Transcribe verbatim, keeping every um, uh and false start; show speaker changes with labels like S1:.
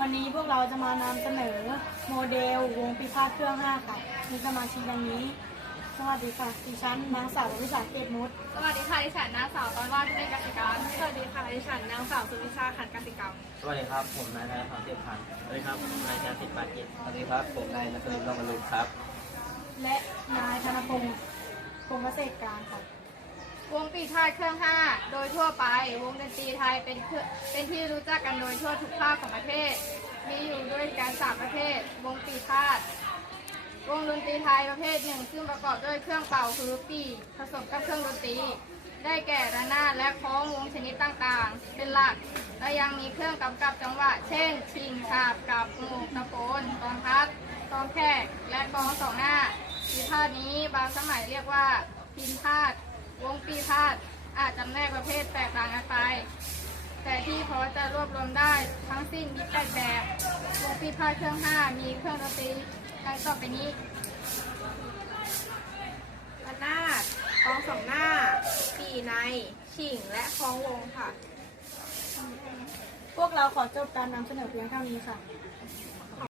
S1: วันนี้พวกเราจะมานำเสนอโมเดลวงปีพาทย์เครื่องห้าค่ะมีสมาชิกดังนี้สวัสดีค่ะดิฉันนางสาววิสาเกตมุต
S2: สวัสดีค่ะดิฉันนางสาวตอนว่าที่เป็นกสิกรสวัสดีค่ะดิฉันนางสาวสุวิชาขันกสิกรรม
S3: สวัสดีครับผมนายนายพรเทพพันธ์สวัสดีครับผมนายชาติปากิจ
S4: สวัสดีครับผมนายนัทลินทร์รองบรรลุครับ
S1: และนายธนพงศ์พงษ์เกษตรการค่ะ
S2: วงปีพาทย์เครื่องห้าโดยทั่วไปวงดนตรีไทยเป็นเครื่องเป็นที่รู้จักกันโดยทั่วทุกภาคของประเทศ มีอยู่ด้วยกันสามประเภทวงปีพาทย์วงดนตรีไทยประเภทหนึ่งซึ่งประกอบด้วยเครื่องเป่าคือปีผสมกับเครื่องดนตรีได้แก่ระนาดและคล้องวงชนิดต่างๆเป็นหลักและยังมีเครื่องกำกับจังหวะเช่นชิงฉาบกับโงกตะโพนกองทัพกองแขกและกองสองหน้าปีพาทย์นี้บางสมัยเรียกว่าพินพาทย์วงปีพาทย์อาจจำแนกประเภทแตกต่างกันไปแต่ที่พอจะรวบรวมได้ทั้งสิ้นมีแปดแบบวงปีพาทย์เครื่องห้ามีเครื่องดนตรีดังต่อไปนี้
S5: ระนาดกองสองหน้า ปีในชิ่ง และคล้องวงค่ะ
S1: พวกเราขอจบการนำเสนอเพียงเท่านี้ค่ะ